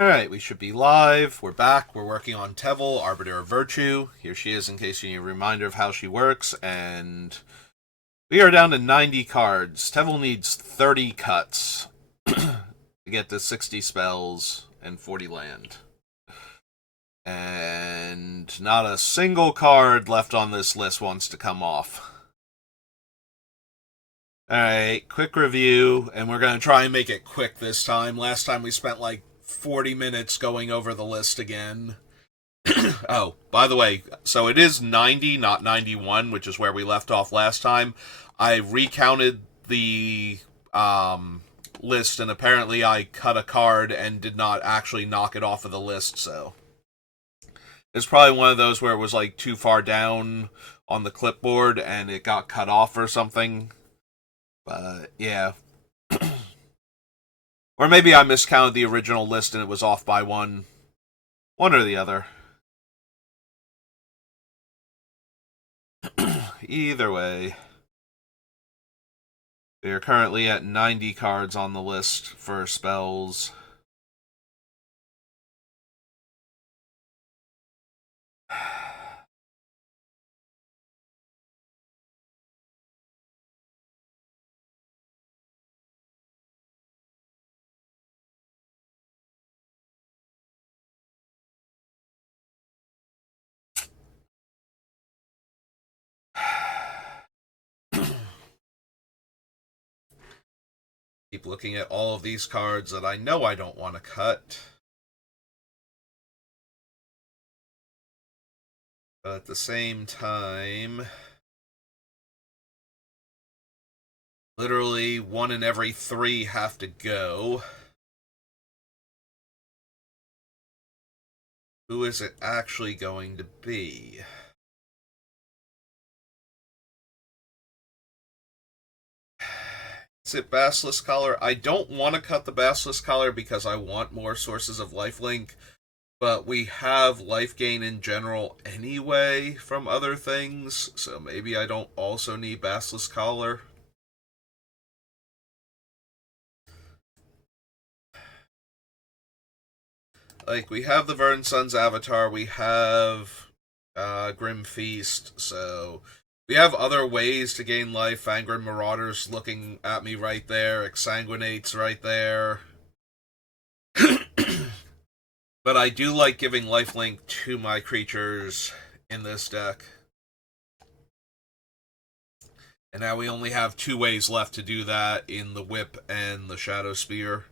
Alright, we should be live. We're back. We're working on Teval, Arbiter of Virtue. Here she is in case you need a reminder of how she works. And we are down to 90 cards. Teval needs 30 cuts to get to 60 spells and 40 land. And not a single card left on this list wants to come off. Alright, quick review, and we're going to try and make it quick this time. Last time we spent like 40 minutes going over the list again. Oh, by the way, so it is 90, not 91, which is where we left off last time. I recounted the list, and apparently I cut a card and did not actually knock it off of the list, so it's probably one of those where it was like too far down on the clipboard and it got cut off or something. But yeah. Or maybe I miscounted the original list and it was off by one. One or the other. Either way. We are currently at 90 cards on the list for spells. Keep looking at all of these cards that I know I don't want to cut. But at the same time, literally one in every three have to go. Who is it actually going to be? Is it Basilisk Collar? I don't want to cut the Basilisk Collar because I want more sources of lifelink, but we have life gain in general anyway from other things, so maybe I don't also need Basilisk Collar. Like, we have the Vern Sun's Avatar, we have Grim Feast, so we have other ways to gain life. Fangren Marauders looking at me right there. Exsanguinates right there. But I do like giving lifelink to my creatures in this deck. And now we only have two ways left to do that in the Whip and the Shadow Spear.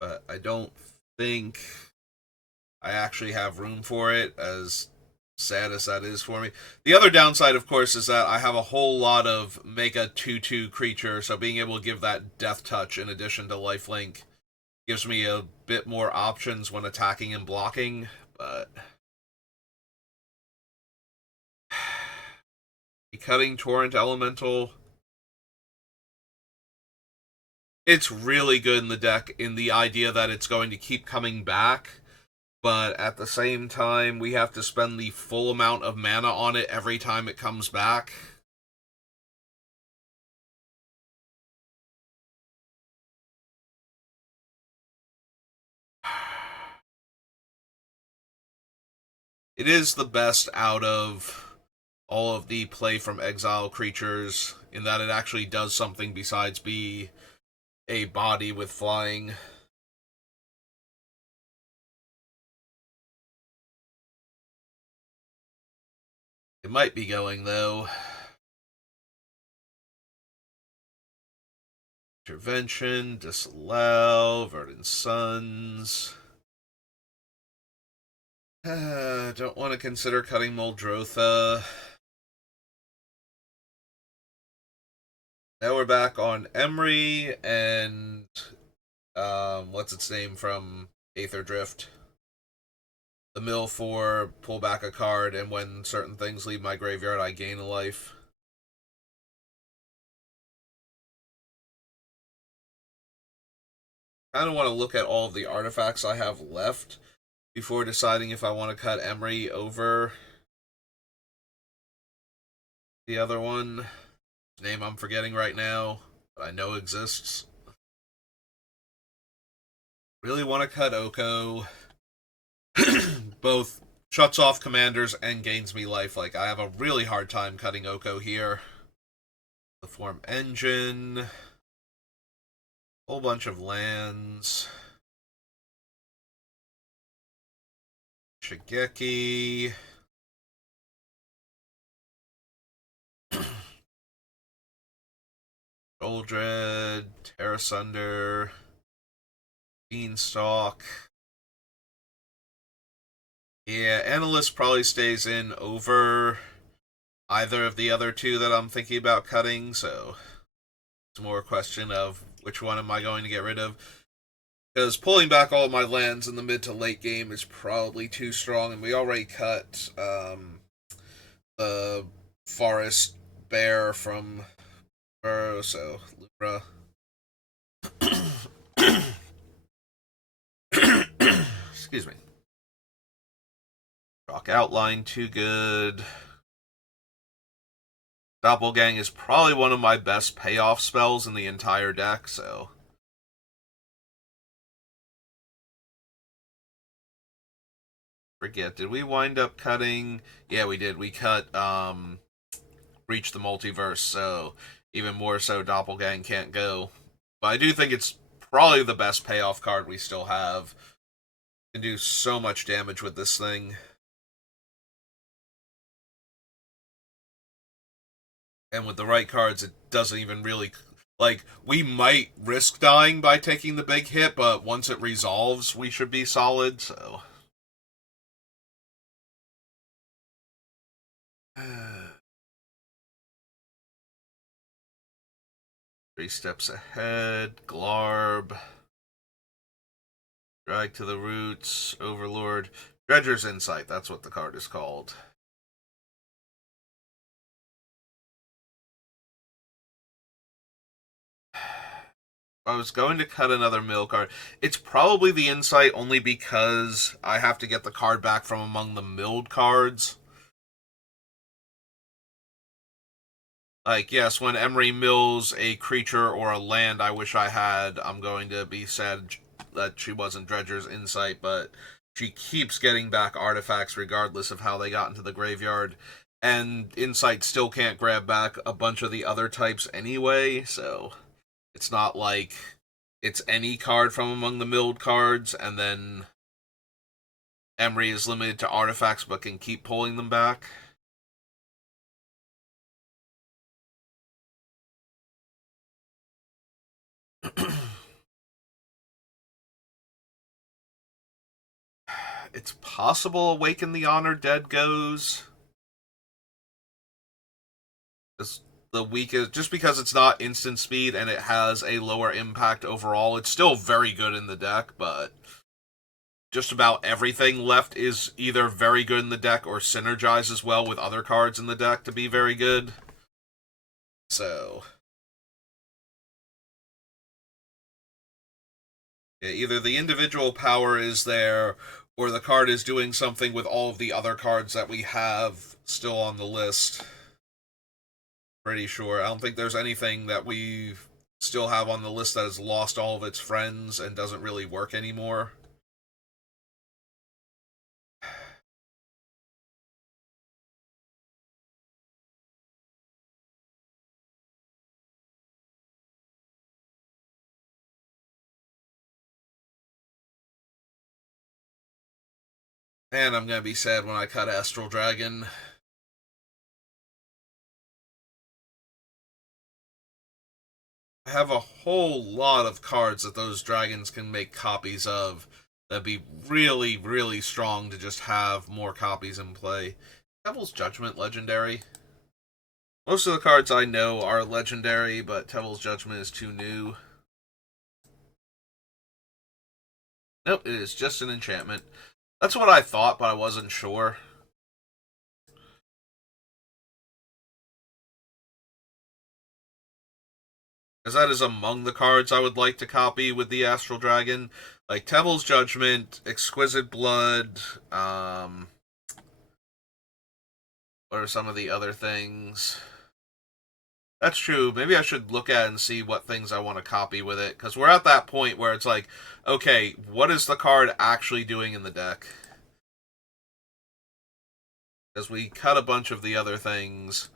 But I don't think I actually have room for it, as sad as that is for me. The other downside, of course, is that I have a whole lot of Mega 2/2 creature, so being able to give that Death Touch in addition to lifelink gives me a bit more options when attacking and blocking, but cutting Torrent Elemental, it's really good in the deck in the idea that it's going to keep coming back, but at the same time, we have to spend the full amount of mana on it every time it comes back. It is the best out of all of the play from exile creatures in that it actually does something besides be a body with flying. It might be going, though. Intervention, Disallow, Verdant Suns. Don't want to consider cutting Muldrotha. Now we're back on Emery and what's its name from Aether Drift. The mill for pull back a card, and when certain things leave my graveyard, I gain a life. I kind of want to look at all of the artifacts I have left before deciding if I want to cut Emery over the other one. name I'm forgetting right now, but I know exists. Really want to cut Oko. Both shuts off commanders and gains me life. Like, I have a really hard time cutting Oko here. The form engine. Whole bunch of lands. Shigeki. Goldred. Terra Sunder. Beanstalk. Yeah, Analyst probably stays in over either of the other two that I'm thinking about cutting, so it's more a question of which one am I going to get rid of. Because pulling back all of my lands in the mid to late game is probably too strong, and we already cut the Forest Bear from Burrow, so Libra. Excuse me. Rock Outline, too good. Doppelgang is probably one of my best payoff spells in the entire deck, so... Forget, did we wind up cutting... Yeah, we did. We cut, Reach the Multiverse, so even more so Doppelgang can't go. But I do think it's probably the best payoff card we still have. Can do so much damage with this thing. And with the right cards, it doesn't even really... Like, we might risk dying by taking the big hit, but once it resolves, we should be solid, so... 3 steps ahead, Glarb... Drag to the Roots, Overlord... Dredger's Insight, that's what the card is called. I was going to cut another mill card. It's probably the Insight only because I have to get the card back from among the milled cards. Like, yes, when Emery mills a creature or a land I wish I had, I'm going to be sad that she wasn't Dredger's Insight, but she keeps getting back artifacts regardless of how they got into the graveyard. And Insight still can't grab back a bunch of the other types anyway, so it's not like it's any card from among the milled cards, and then Emery is limited to artifacts but can keep pulling them back. It's possible Awaken the Honor Dead goes. It's the weakest, just because it's not instant speed and it has a lower impact overall. It's still very good in the deck, but just about everything left is either very good in the deck or synergizes well with other cards in the deck to be very good. So, yeah, either the individual power is there or the card is doing something with all of the other cards that we have still on the list. Pretty sure. I don't think there's anything that we still have on the list that has lost all of its friends and doesn't really work anymore. And I'm gonna be sad when I cut Astral Dragon. I have a whole lot of cards that those dragons can make copies of. That'd be really, really strong to just have more copies in play. Teval's Judgment legendary. Most of the cards I know are legendary, but Teval's Judgment is too new. Nope, it is just an enchantment. That's what I thought, but I wasn't sure. As that is among the cards I would like to copy with the Astral Dragon. Like Teval's Judgment, Exquisite Blood, what are some of the other things? That's true. Maybe I should look at and see what things I want to copy with it, because we're at that point where it's like, okay, what is the card actually doing in the deck? Because we cut a bunch of the other things,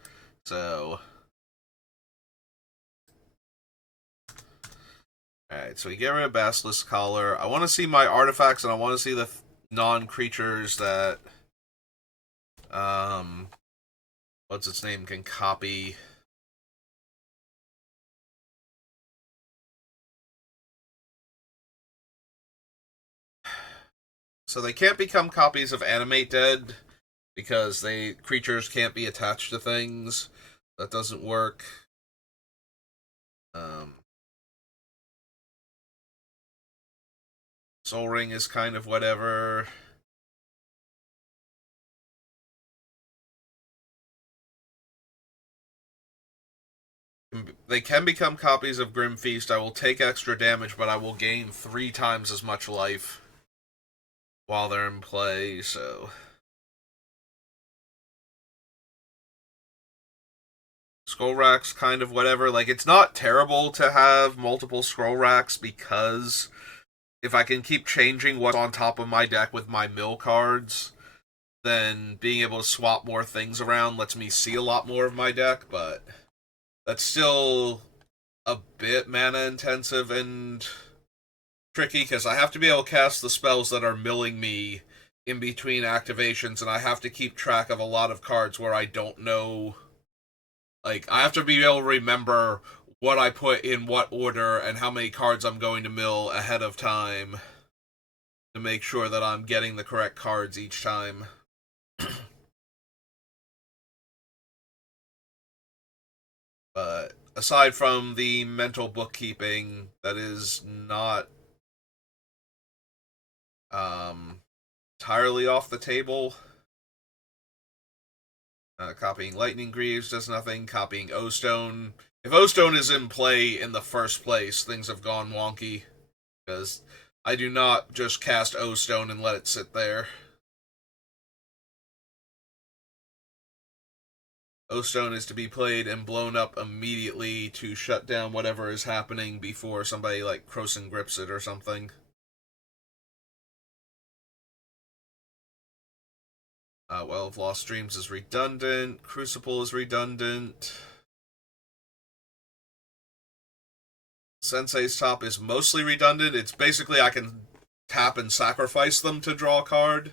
so... Alright, so we get rid of Basilisk Collar. I want to see my artifacts, and I want to see the non-creatures that... What's its name can copy... So they can't become copies of Animate Dead because creatures can't be attached to things. That doesn't work. Soul Ring is kind of whatever. They can become copies of Grim Feast. I will take extra damage, but I will gain 3 times as much life while they're in play, so... Scroll Racks, kind of whatever. Like, it's not terrible to have multiple Scroll Racks because if I can keep changing what's on top of my deck with my mill cards, then being able to swap more things around lets me see a lot more of my deck, but that's still a bit mana intensive and tricky because I have to be able to cast the spells that are milling me in between activations, and I have to keep track of a lot of cards where I don't know. Like, I have to be able to remember what I put in what order and how many cards I'm going to mill ahead of time to make sure that I'm getting the correct cards each time. But aside from the mental bookkeeping, that is not entirely off the table. Copying Lightning Greaves does nothing. Copying O-Stone. If O-Stone is in play in the first place, things have gone wonky. Because I do not just cast O-Stone and let it sit there. O-Stone is to be played and blown up immediately to shut down whatever is happening before somebody, like, Krosan grips it or something. Well of Lost Dreams is redundant. Crucible is redundant. Sensei's Top is mostly redundant. It's basically I can tap and sacrifice them to draw a card,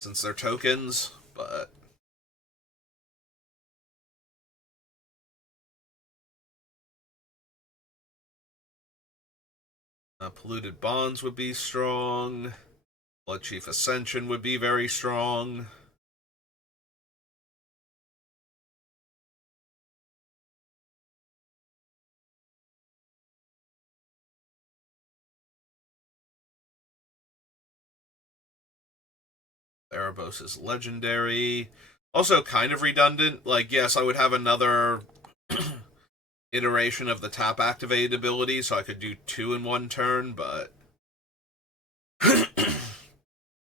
since they're tokens, but... Polluted Bonds would be strong. Bloodchief Ascension would be very strong. Erebos is legendary. Also kind of redundant. Like, yes, I would have another iteration of the tap activated ability, so I could do 2 in 1 turn, but...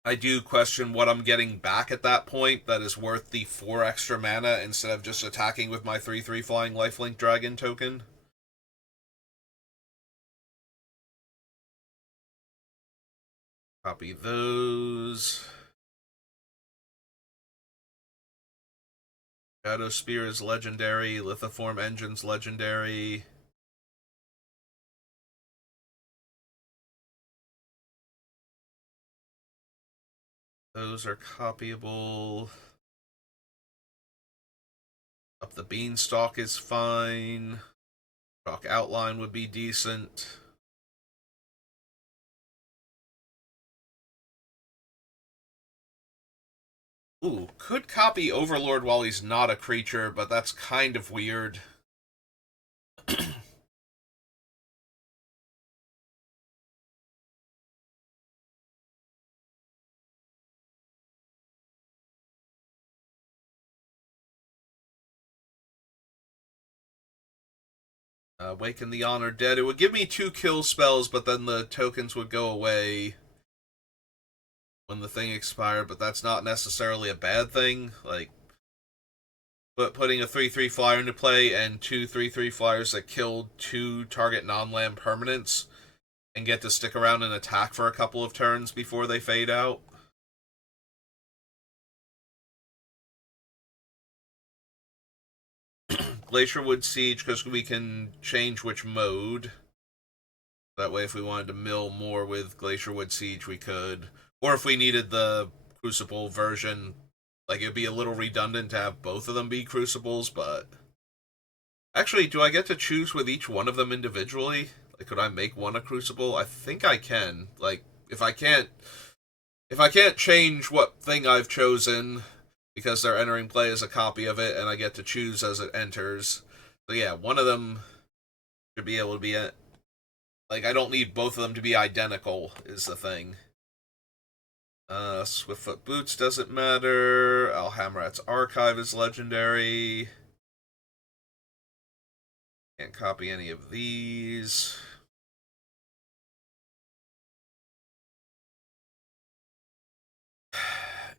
I do question what I'm getting back at that point that is worth the 4 extra mana instead of just attacking with my 3/3 flying lifelink dragon token. Copy those. Shadow Spear is legendary. Lithoform Engine's legendary. Those are copyable. Up the Beanstalk is fine. Chalk Outline would be decent. Ooh, could copy Overlord while he's not a creature, but that's kind of weird. Awaken the Honored Dead. It would give me 2 kill spells, but then the tokens would go away when the thing expired, but that's not necessarily a bad thing. Like, but putting a 3/3 flyer into play and two 3/3 flyers that kill two target non-land permanents and get to stick around and attack for a couple of turns before they fade out. Glacierwood Siege, because we can change which mode. That way, if we wanted to mill more with Glacierwood Siege, we could. Or if we needed the Crucible version, like it'd be a little redundant to have both of them be Crucibles, but... Actually, do I get to choose with each one of them individually? Like, could I make one a Crucible? I think I can. Like, if I can't change what thing I've chosen because they're entering play as a copy of it, and I get to choose as it enters. So yeah, one of them should be able to be like, I don't need both of them to be identical, is the thing. Swiftfoot Boots doesn't matter. Alhamrat's Archive is legendary. Can't copy any of these.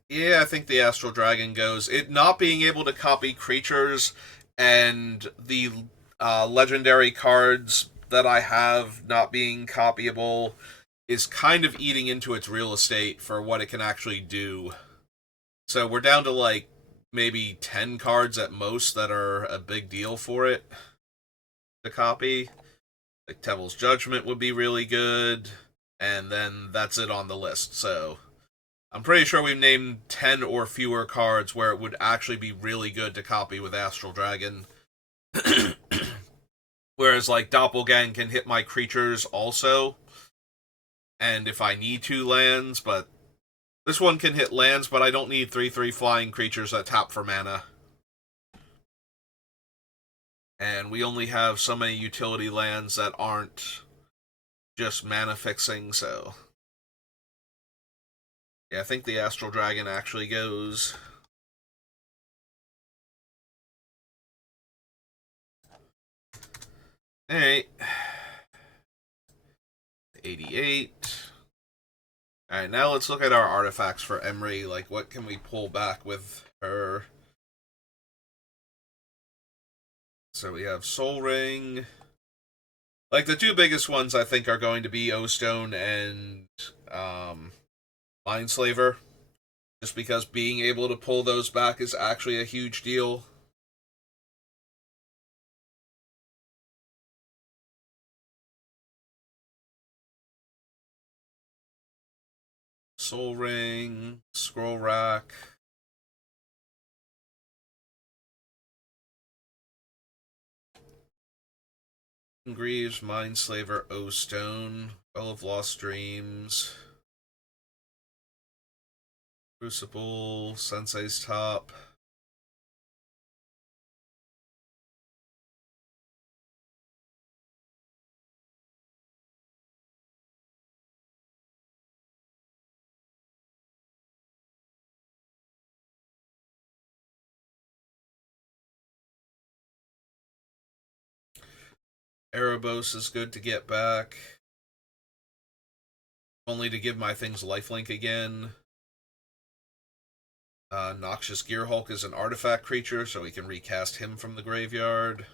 Yeah, I think the Astral Dragon goes. It not being able to copy creatures and the legendary cards that I have not being copyable is kind of eating into its real estate for what it can actually do. So we're down to like maybe 10 cards at most that are a big deal for it to copy. Like Teval's Judgment would be really good, and then that's it on the list. So I'm pretty sure we've named 10 or fewer cards where it would actually be really good to copy with Astral Dragon. Whereas, like, Doppelgang can hit my creatures also, and if I need two lands, but this one can hit lands, but I don't need 3/3 flying creatures that tap for mana. And we only have so many utility lands that aren't just mana fixing, so... Yeah, I think the Astral Dragon actually goes. Alright. 88. Alright, now let's look at our artifacts for Emery. Like, what can we pull back with her? So we have Soul Ring. Like, the two biggest ones, I think, are going to be O-Stone and Mindslaver. Just because being able to pull those back is actually a huge deal. Soul Ring, Scroll Rack. Greaves, Mindslaver, O-Stone, Well of Lost Dreams, Crucible, Sensei's Top. Erebos is good to get back. Only to give my things lifelink again. Noxious Gearhulk is an artifact creature, so we can recast him from the graveyard.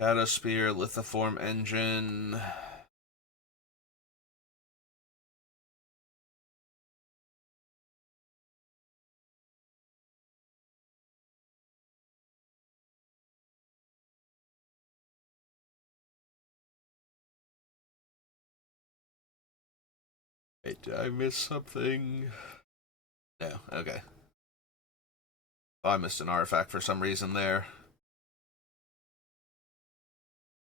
Shadow Spear, Lithoform Engine. Wait, did I miss something? No, okay. Oh, I missed an artifact for some reason there.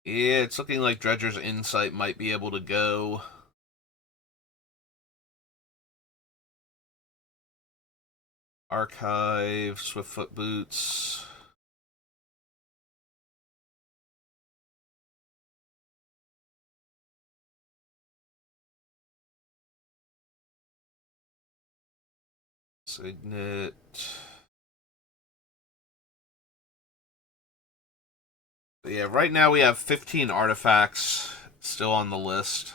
Yeah, it's looking like Dredger's Insight might be able to go. Archive, Swiftfoot Boots. Signet. Yeah, right now we have 15 artifacts still on the list.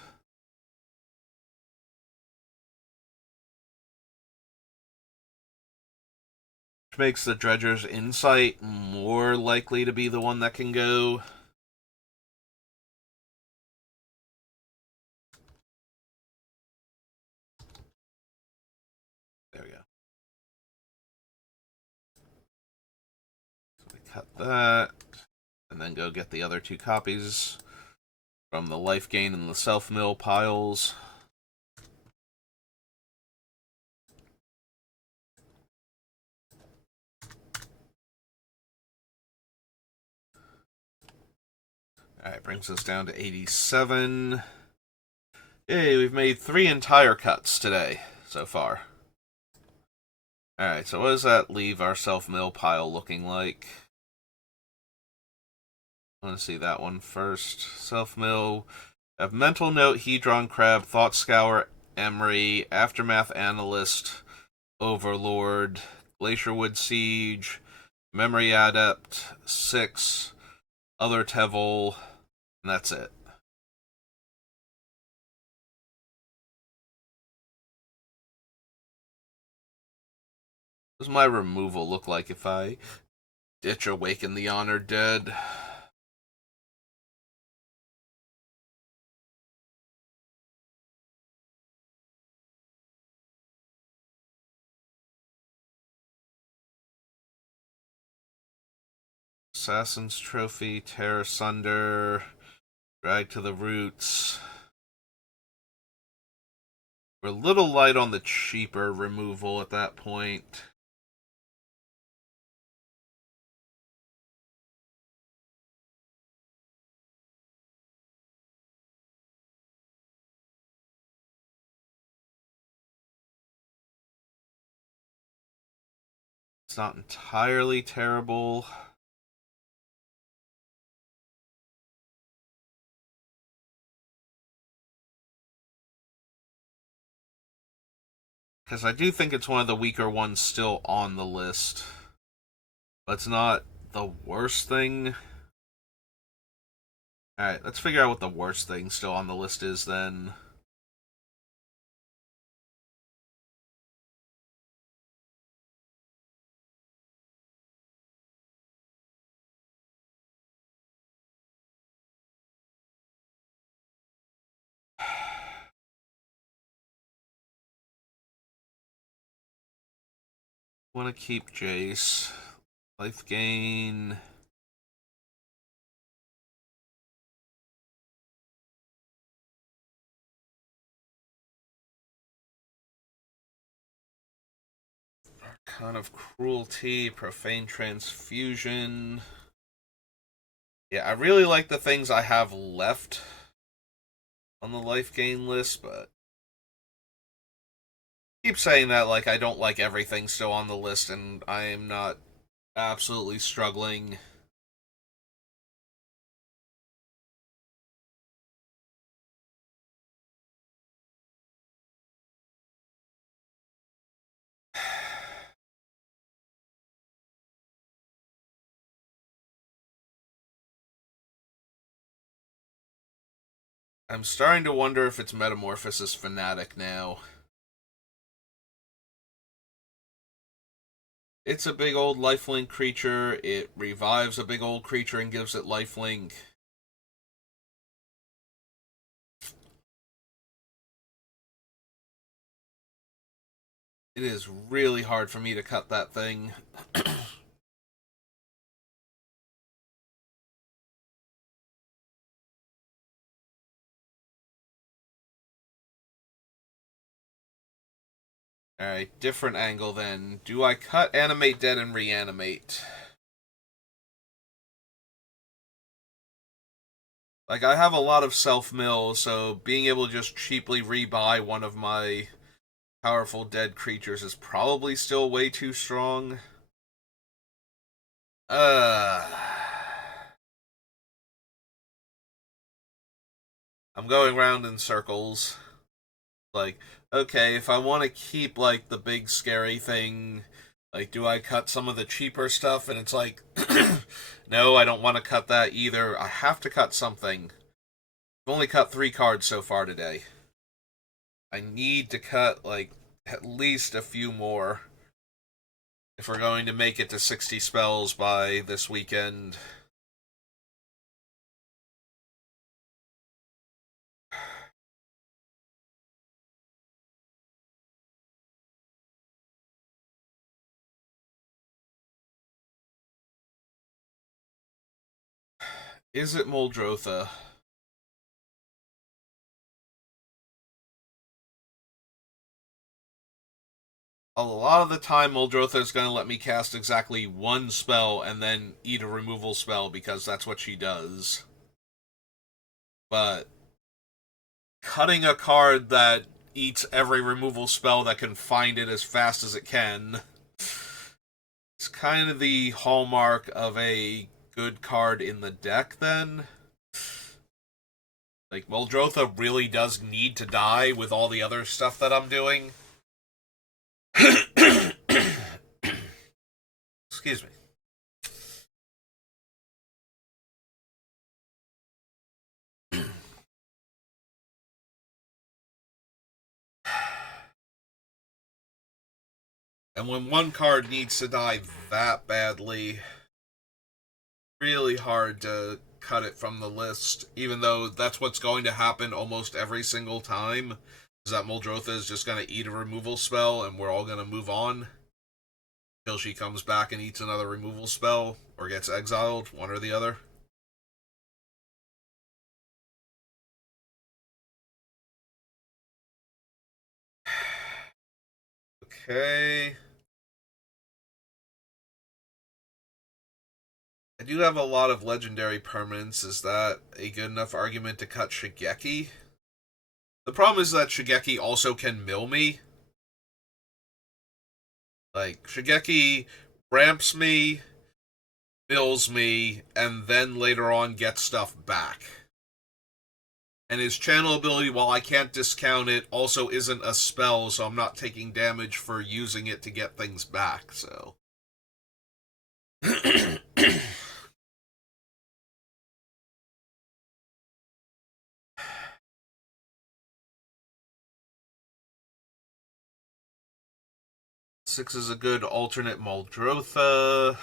Which makes the Dredger's Insight more likely to be the one that can go. There we go. So we cut that, and then go get the other 2 copies from the life gain and the self-mill piles. Alright, brings us down to 87. Yay, we've made 3 entire cuts today so far. Alright, so what does that leave our self-mill pile looking like? I want to see that one first. Self-mill. Have Mental Note, Hedron Crab, Thought Scour, Emery, Aftermath Analyst, Overlord, Glacierwood Siege, Memory Adept, 6, Other Teval, and that's it. What does my removal look like if I ditch Awaken the Honored Dead? Assassin's Trophy, Tear Asunder, Drag to the Roots. We're a little light on the cheaper removal at that point. It's not entirely terrible. Because I do think it's one of the weaker ones still on the list. But it's not the worst thing. Alright, let's figure out what the worst thing still on the list is then. Want to keep Jace. Life gain. Archon of Cruelty, Profane Transfusion. Yeah, I really like the things I have left on the life gain list, but I keep saying that like I don't like everything still on the list, and I am not absolutely struggling. I'm starting to wonder if it's Metamorphosis Fanatic now. It's a big old lifelink creature. It revives a big old creature and gives it lifelink. It is really hard for me to cut that thing. Alright, different angle then. Do I cut Animate Dead and Reanimate? Like, I have a lot of self-mill, so being able to just cheaply rebuy one of my powerful dead creatures is probably still way too strong. I'm going round in circles. Like, okay, if I want to keep, like, the big scary thing, like, do I cut some of the cheaper stuff? And it's like, no, I don't want to cut that either. I have to cut something. I've only cut 3 cards so far today. I need to cut, like, at least a few more if we're going to make it to 60 spells by this weekend. Is it Muldrotha? A lot of the time, Muldrotha is going to let me cast exactly one spell and then eat a removal spell because that's what she does. But cutting a card that eats every removal spell that can find it as fast as it can, it's kind of the hallmark of a good card in the deck, then. Like, Muldrotha really does need to die with all the other stuff that I'm doing. Excuse me. And when one card needs to die that badly, really hard to cut it from the list, even though that's what's going to happen almost every single time, is that Muldrotha is just going to eat a removal spell and we're all going to move on until she comes back and eats another removal spell or gets exiled, one or the other. Okay. I do have a lot of legendary permanents. Is that a good enough argument to cut Shigeki? The problem is that Shigeki also can mill me. Like, Shigeki ramps me, mills me, and then later on gets stuff back. And his channel ability, while I can't discount it, also isn't a spell, so I'm not taking damage for using it to get things back, so. 6 is a good alternate Muldrotha.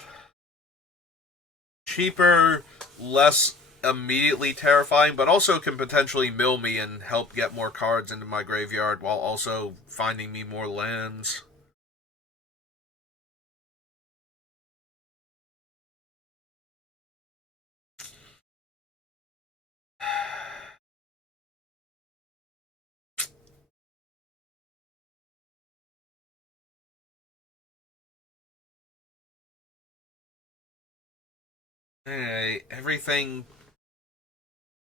Cheaper, less immediately terrifying, but also can potentially mill me and help get more cards into my graveyard while also finding me more lands. Alright, everything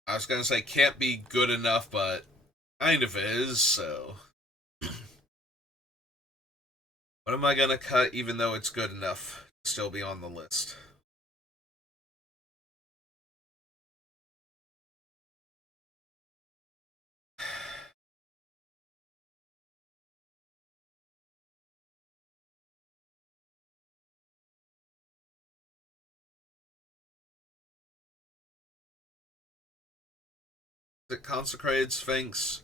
I was gonna say can't be good enough, but kind of is, so. What am I gonna cut even though it's good enough to still be on the list? Is it Consecrated Sphinx?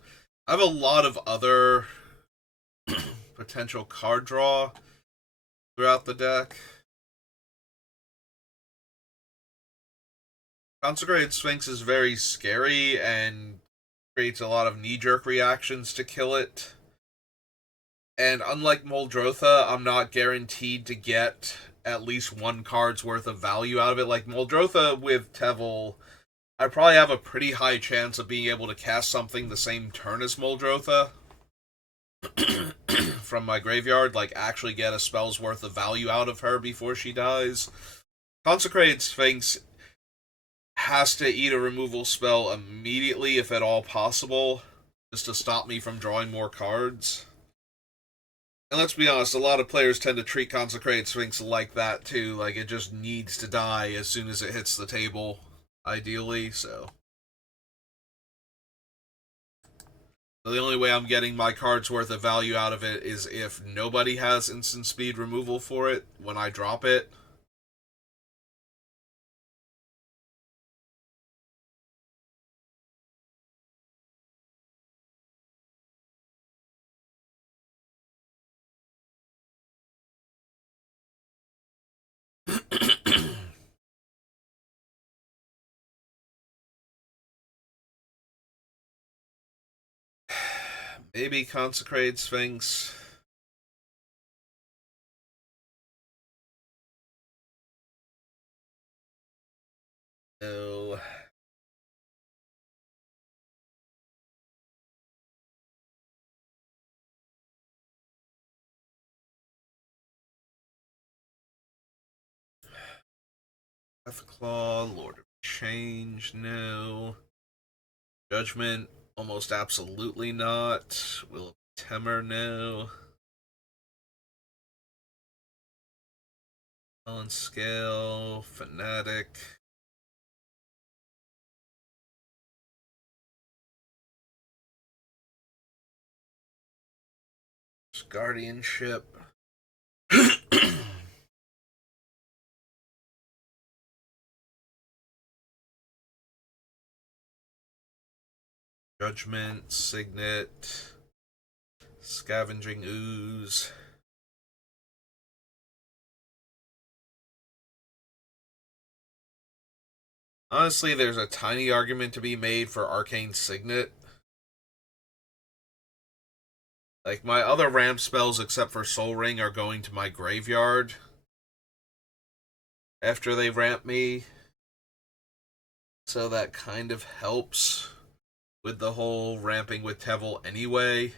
I have a lot of other potential card draw throughout the deck. Consecrated Sphinx is very scary and creates a lot of knee-jerk reactions to kill it. And unlike Muldrotha, I'm not guaranteed to get at least one card's worth of value out of it. Like Muldrotha with Teval, I probably have a pretty high chance of being able to cast something the same turn as Muldrotha from my graveyard, like actually get a spell's worth of value out of her before she dies. Consecrated Sphinx has to eat a removal spell immediately, if at all possible, just to stop me from drawing more cards. And let's be honest, a lot of players tend to treat Consecrated Sphinx like that too. Like, it just needs to die as soon as it hits the table, ideally, so. So the only way I'm getting my card's worth of value out of it is if nobody has instant speed removal for it when I drop it. Maybe Consecrated Sphinx. No. Deathclaw, Lord of Change, no. Judgment, almost absolutely not. Will of Temor, no. Balance Scale, Fanatic. Guardianship. Judgment, Signet, Scavenging Ooze. Honestly, there's a tiny argument to be made for Arcane Signet. Like, my other ramp spells except for Soul Ring are going to my graveyard after they ramp me. So that kind of helps with the whole ramping with Teval anyway.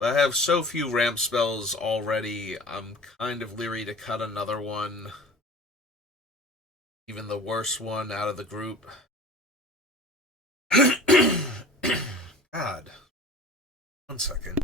But I have so few ramp spells already, I'm kind of leery to cut another one. Even the worst one out of the group. God. 1 second.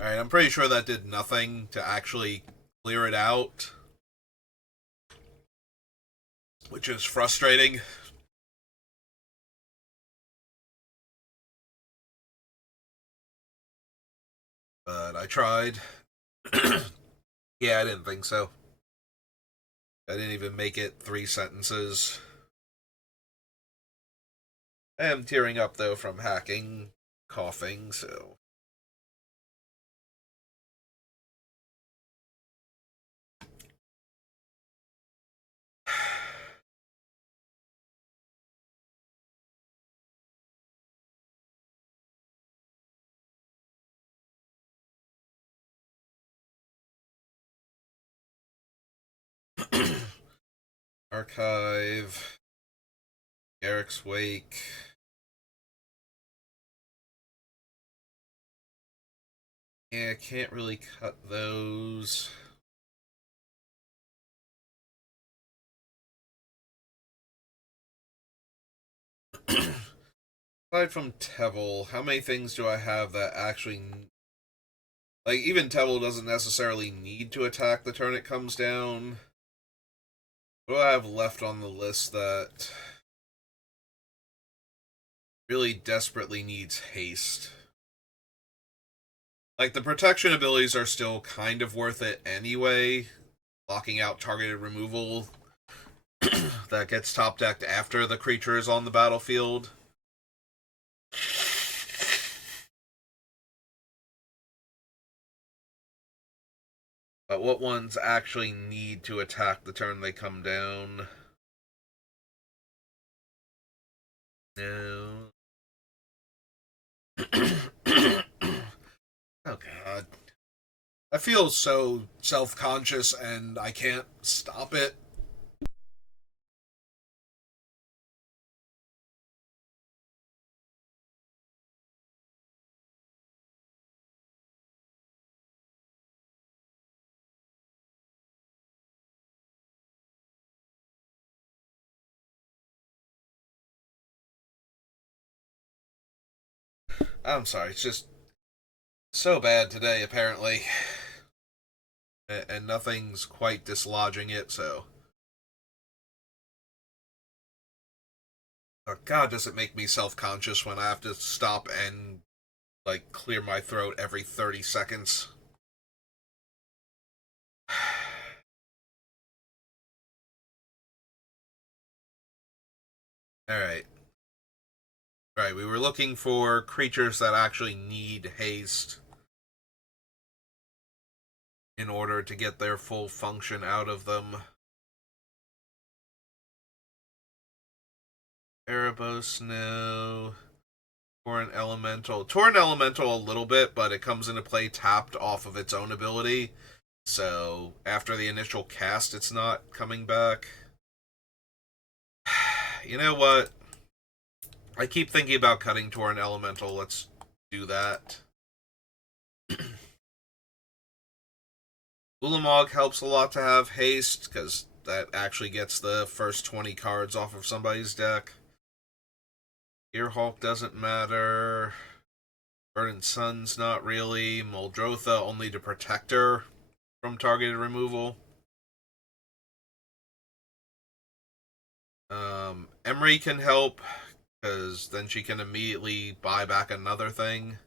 Alright, I'm pretty sure that did nothing to actually clear it out. Which is frustrating. But I tried. Yeah, I didn't think so. I didn't even make it 3 sentences. I am tearing up, though, from hacking, coughing, so... Archive... Eric's Wake... Yeah, I can't really cut those. Aside from Tevel, how many things do I have that actually... Like, even Tevel doesn't necessarily need to attack the turn it comes down. What do I have left on the list that really desperately needs haste? Like, the protection abilities are still kind of worth it anyway. Locking out targeted removal that gets top decked after the creature is on the battlefield. But what ones actually need to attack the turn they come down? No. Oh god. I feel so self-conscious and I can't stop it. I'm sorry, it's just so bad today, apparently. And nothing's quite dislodging it, so... Oh, god, does it make me self-conscious when I have to stop and, like, clear my throat every 30 seconds. Alright. Right, we were looking for creatures that actually need haste in order to get their full function out of them. Erebos, no. Torrent Elemental. Torrent Elemental a little bit, but it comes into play tapped off of its own ability. So after the initial cast, it's not coming back. You know what? I keep thinking about cutting Torrent Elemental. Let's do that. Ulamog helps a lot to have haste, because that actually gets the first 20 cards off of somebody's deck. Earhawk doesn't matter. Verdant Sun's not really. Muldrotha only to protect her from targeted removal. Emery can help, because then she can immediately buy back another thing.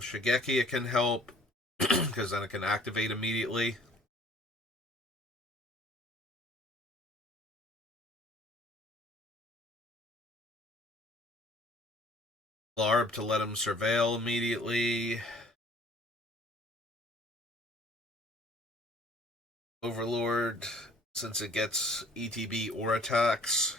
Shigeki can help, because then it can activate immediately. Larb to let him surveil immediately. Overlord, since it gets ETB or attacks.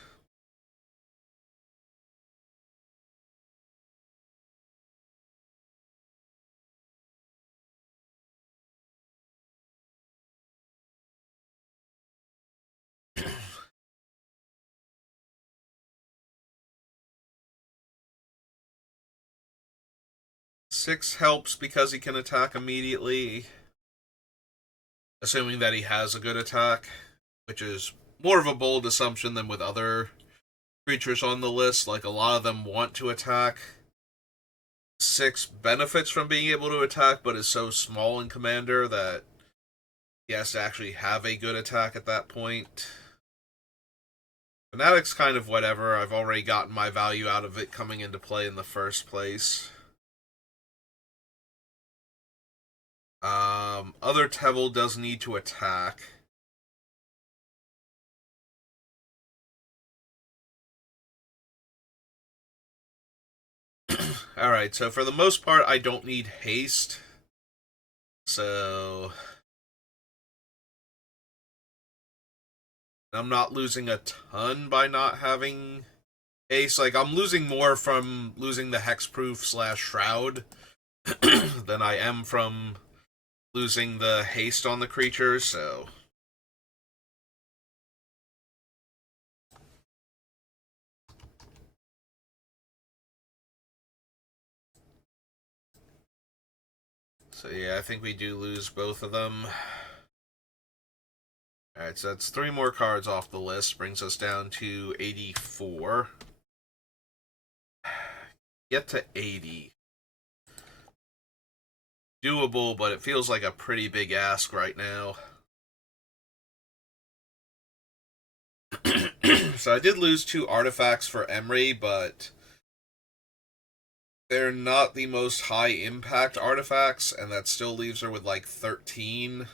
Six helps because he can attack immediately, assuming that he has a good attack, which is more of a bold assumption than with other creatures on the list. Like, a lot of them want to attack. Six benefits from being able to attack, but is so small in Commander that he has to actually have a good attack at that point. Fanatic's kind of whatever. I've already gotten my value out of it coming into play in the first place. Other Teval does need to attack. Alright, so for the most part, I don't need haste. So I'm not losing a ton by not having haste. Like, I'm losing more from losing the hexproof / shroud than I am from losing the haste on the creature, so yeah, I think we do lose both of them. Alright, so that's 3 more cards off the list, brings us down to 84. Get to 80. Doable, but it feels like a pretty big ask right now. So I did lose 2 artifacts for Emery, but they're not the most high impact artifacts, and that still leaves her with like 13.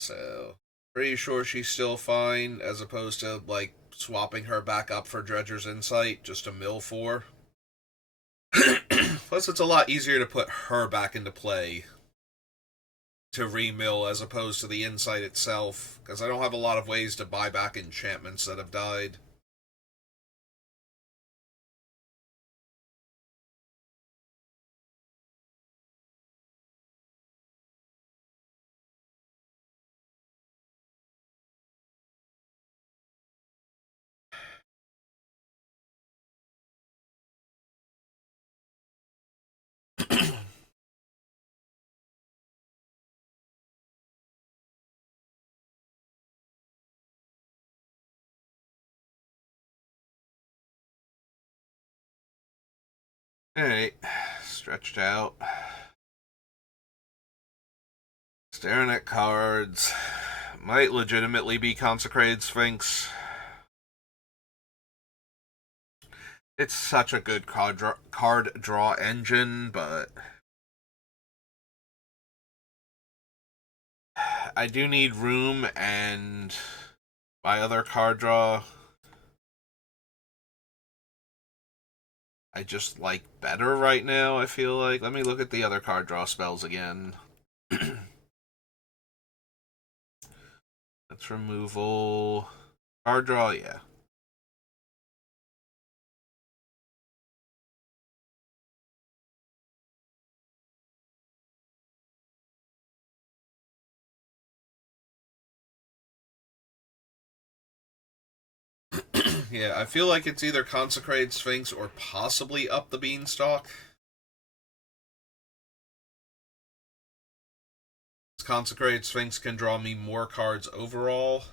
So, pretty sure she's still fine, as opposed to, like, swapping her back up for Dredger's Insight just to mill 4. Plus, it's a lot easier to put her back into play to remill as opposed to the Insight itself, because I don't have a lot of ways to buy back enchantments that have died. Alright, stretched out. Staring at cards. Might legitimately be Consecrated Sphinx. It's such a good card draw engine, but I do need room, and my other card draw I just like better right now, I feel like. Let me look at the other card draw spells again. That's removal. Card draw, yeah. Yeah, I feel like it's either Consecrated Sphinx or possibly Up the Beanstalk. Consecrated Sphinx can draw me more cards overall.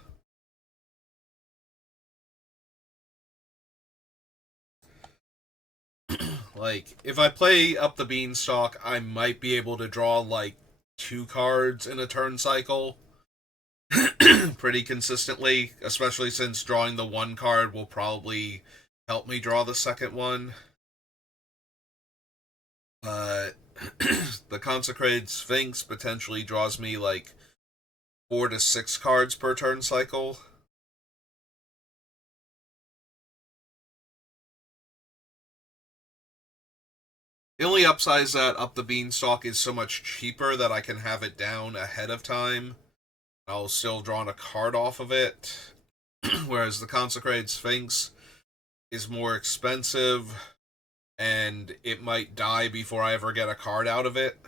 Like, if I play Up the Beanstalk, I might be able to draw, like, 2 cards in a turn cycle pretty consistently, especially since drawing the 1 card will probably help me draw the second one. But the Consecrated Sphinx potentially draws me, like, 4 to 6 cards per turn cycle. The only upside is that Up the Beanstalk is so much cheaper that I can have it down ahead of time. I'll still draw a card off of it. Whereas the Consecrated Sphinx is more expensive, and it might die before I ever get a card out of it.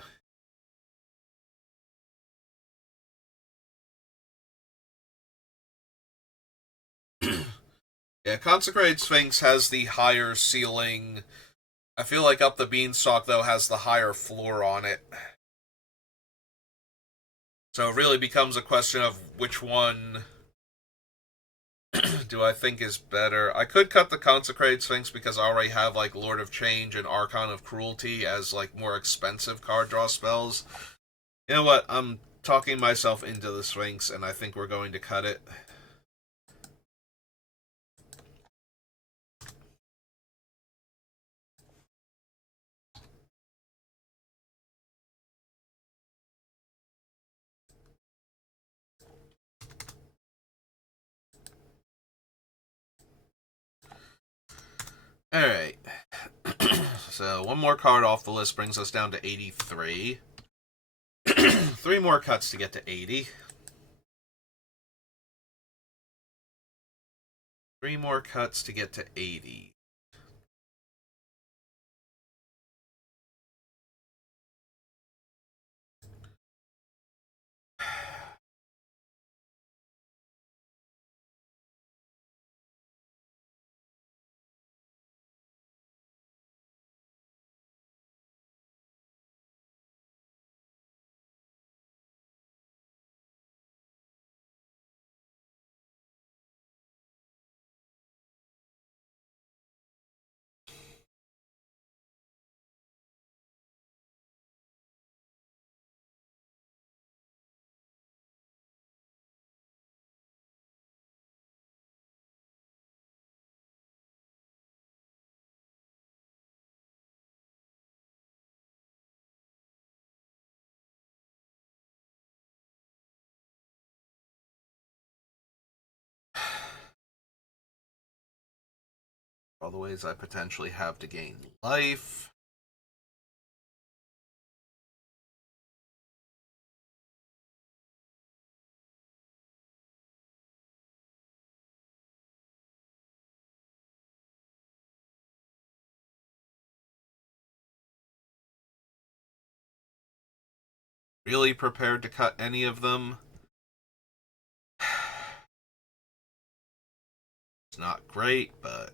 Yeah, Consecrated Sphinx has the higher ceiling. I feel like Up the Beanstalk, though, has the higher floor on it. So it really becomes a question of which one do I think is better. I could cut the Consecrated Sphinx because I already have, like, Lord of Change and Archon of Cruelty as, like, more expensive card draw spells. You know what? I'm talking myself into the Sphinx, and I think we're going to cut it. Alright. So, one more card off the list brings us down to 83. 3 more cuts to get to 80. 3 more cuts to get to 80. All the ways I potentially have to gain life. Really prepared to cut any of them. It's not great, but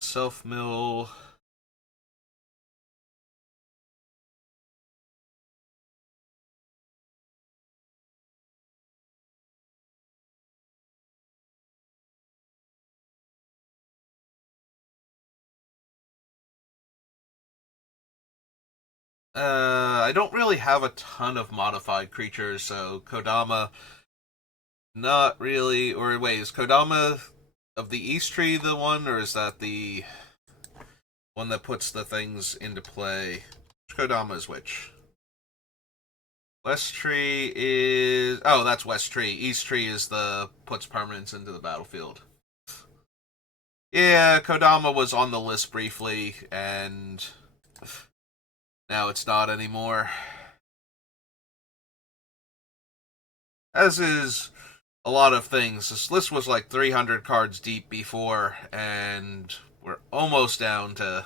self mill. I don't really have a ton of modified creatures, so Kodama, not really. Or wait, is Kodama of the East Tree the one, or is that the one that puts the things into play? Which Kodama is which? West Tree is... Oh, that's West Tree. East Tree is the puts permanents into the battlefield. Yeah, Kodama was on the list briefly, and now it's not anymore. As is a lot of things. This list was like 300 cards deep before, and we're almost down to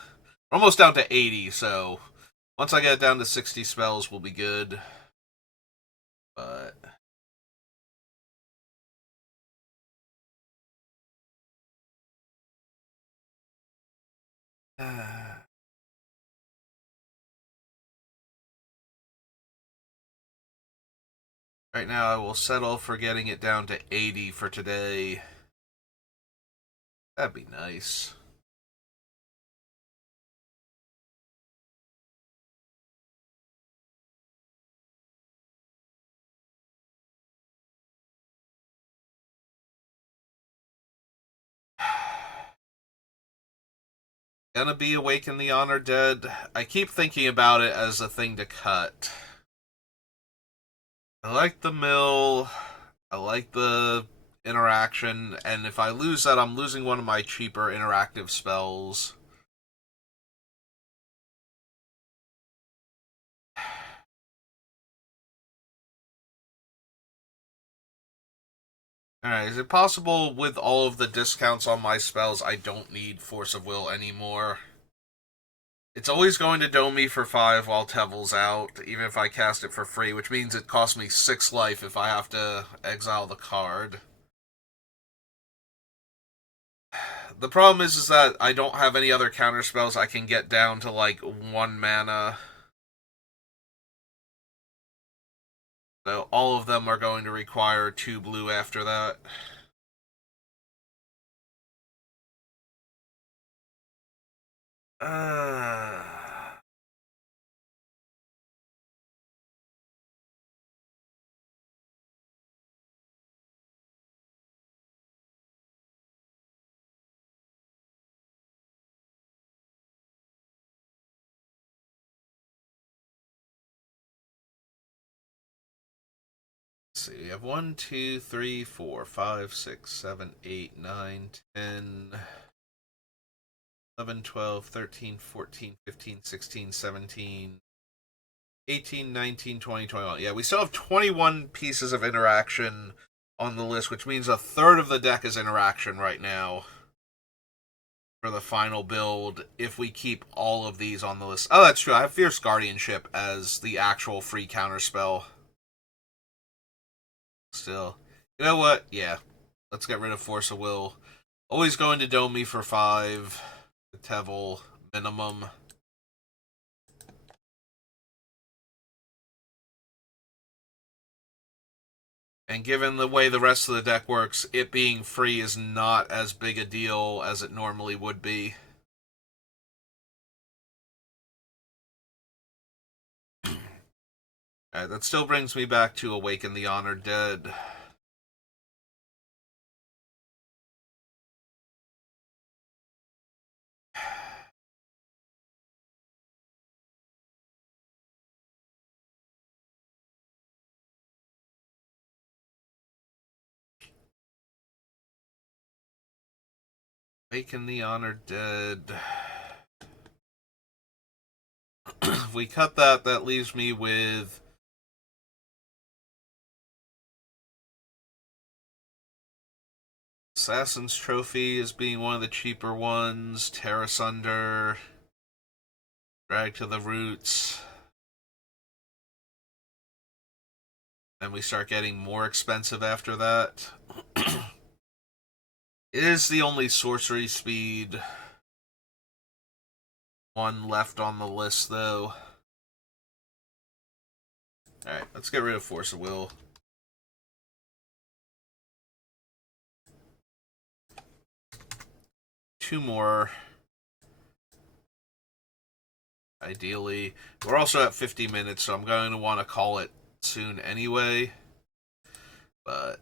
80. So once I get down to 60 spells, we'll be good. But right now, I will settle for getting it down to 80 for today. That'd be nice. Gonna be Awaken the Honor Dead. I keep thinking about it as a thing to cut. I like the mill. I like the interaction, and if I lose that, I'm losing one of my cheaper interactive spells. Alright, is it possible with all of the discounts on my spells I don't need Force of Will anymore? It's always going to dome me for 5 while Teval's out, even if I cast it for free, which means it costs me 6 life if I have to exile the card. The problem is that I don't have any other counter spells I can get down to like 1 mana. So all of them are going to require 2 blue after that. Uh, let's see, we have 1, 2, 3, 4, 5, 6, 7, 8, 9, 10, 11, 12, 13, 14, 15, 16, 17, 18, 19, 20, 21. Yeah, we still have 21 pieces of interaction on the list, which means a third of the deck is interaction right now for the final build if we keep all of these on the list. Oh, that's true. I have Fierce Guardianship as the actual free counter spell. Still. You know what? Yeah. Let's get rid of Force of Will. Always going to dome me for 5. Teval minimum. And given the way the rest of the deck works, it being free is not as big a deal as it normally would be. Alright, that still brings me back to Awaken the Honored Dead. Awaken the Honored Dead. If we cut that, that leaves me with Assassin's Trophy as being one of the cheaper ones, Terra Sunder, Drag to the Roots. Then we start getting more expensive after that. It is the only sorcery speed one left on the list, though. Alright, let's get rid of Force of Will. Two more. ideally. We're also at 50 minutes, so I'm going to want to call it soon anyway. But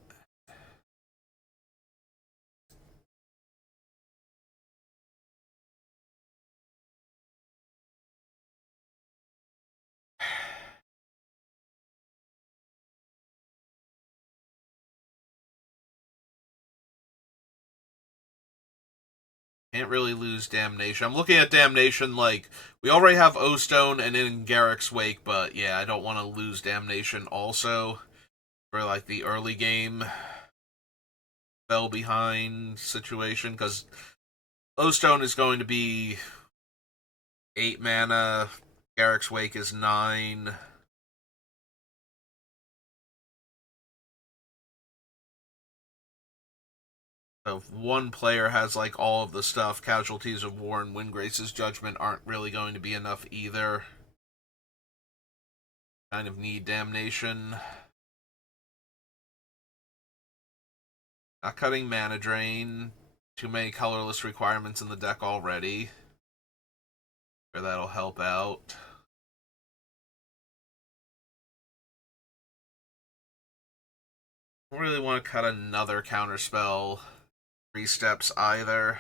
can't really lose Damnation. I'm looking at Damnation like we already have O-Stone and in Garrick's Wake, but yeah, I don't want to lose Damnation also for like the early game fell behind situation, because O-Stone is going to be 8 mana, Garrick's Wake is 9. So if one player has like all of the stuff, Casualties of War and Windgrace's Judgment aren't really going to be enough either. Kind of need Damnation. Not cutting Mana Drain. Too many colorless requirements in the deck already. Sure, that'll help out. Don't really want to cut another counterspell 3 steps either.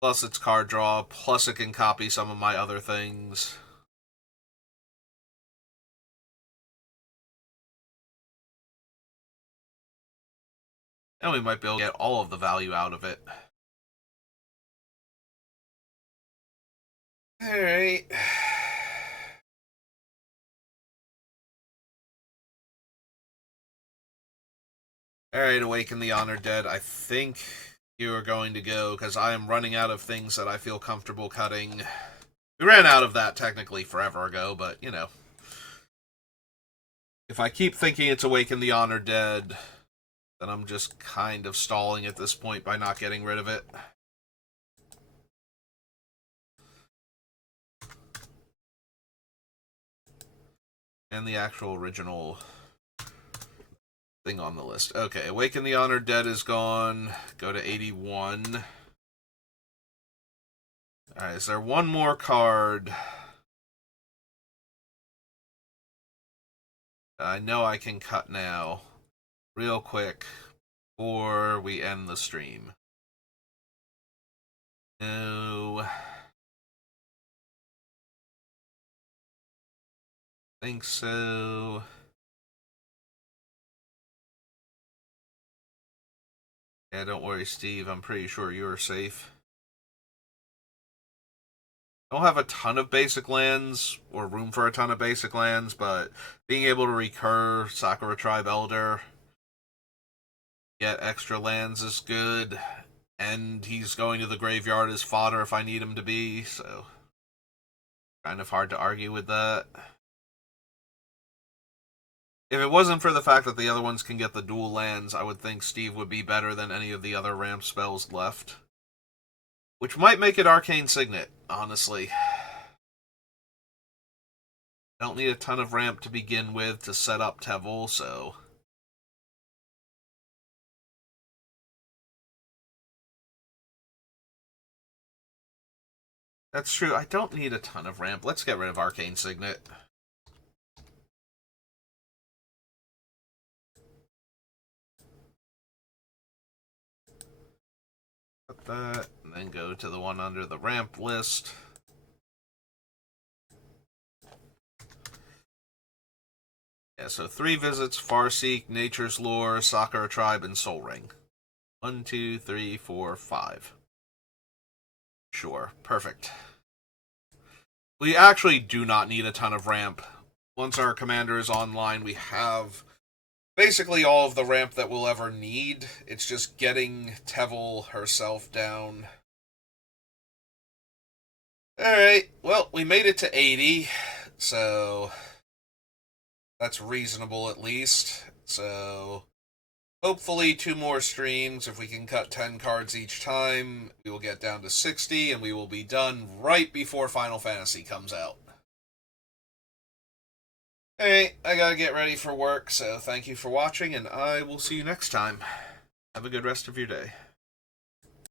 Plus it's card draw, plus it can copy some of my other things. And we might be able to get all of the value out of it. Alright. Alright, Awaken the Honored Dead. I think you are going to go, because I am running out of things that I feel comfortable cutting. We ran out of that technically forever ago, but, you know. If I keep thinking it's Awaken the Honored Dead, then I'm just kind of stalling at this point by not getting rid of it. And the actual original thing on the list. Okay, Awaken the Honored Dead is gone. Go to 81. Alright, is there one more card I know I can cut now, real quick, before we end the stream? No. Think so. Yeah, don't worry, Steve. I'm pretty sure you're safe. I don't have a ton of basic lands, or room for a ton of basic lands, but being able to recur Sakura Tribe Elder, get extra lands is good, and he's going to the graveyard as fodder if I need him to be, so kind of hard to argue with that. If it wasn't for the fact that the other ones can get the dual lands, I would think Steve would be better than any of the other ramp spells left. Which might make it Arcane Signet, honestly. Don't need a ton of ramp to begin with to set up Teval, so... That's true, I don't need a ton of ramp. Let's get rid of Arcane Signet. Put that, and then go to the one under the ramp list. Yeah, so 3 visits, Farseek, Nature's Lore, Sakura Tribe, and Soul Ring. 1, 2, 3, 4, 5. Sure, perfect. We actually do not need a ton of ramp. Once our commander is online, we have basically all of the ramp that we'll ever need. It's just getting Teval herself down. Alright, well, we made it to 80, so that's reasonable at least. So hopefully 2 more streams. If we can cut 10 cards each time, we will get down to 60, and we will be done right before Final Fantasy comes out. Alright, I gotta get ready for work, so thank you for watching, and I will see you next time. Have a good rest of your day.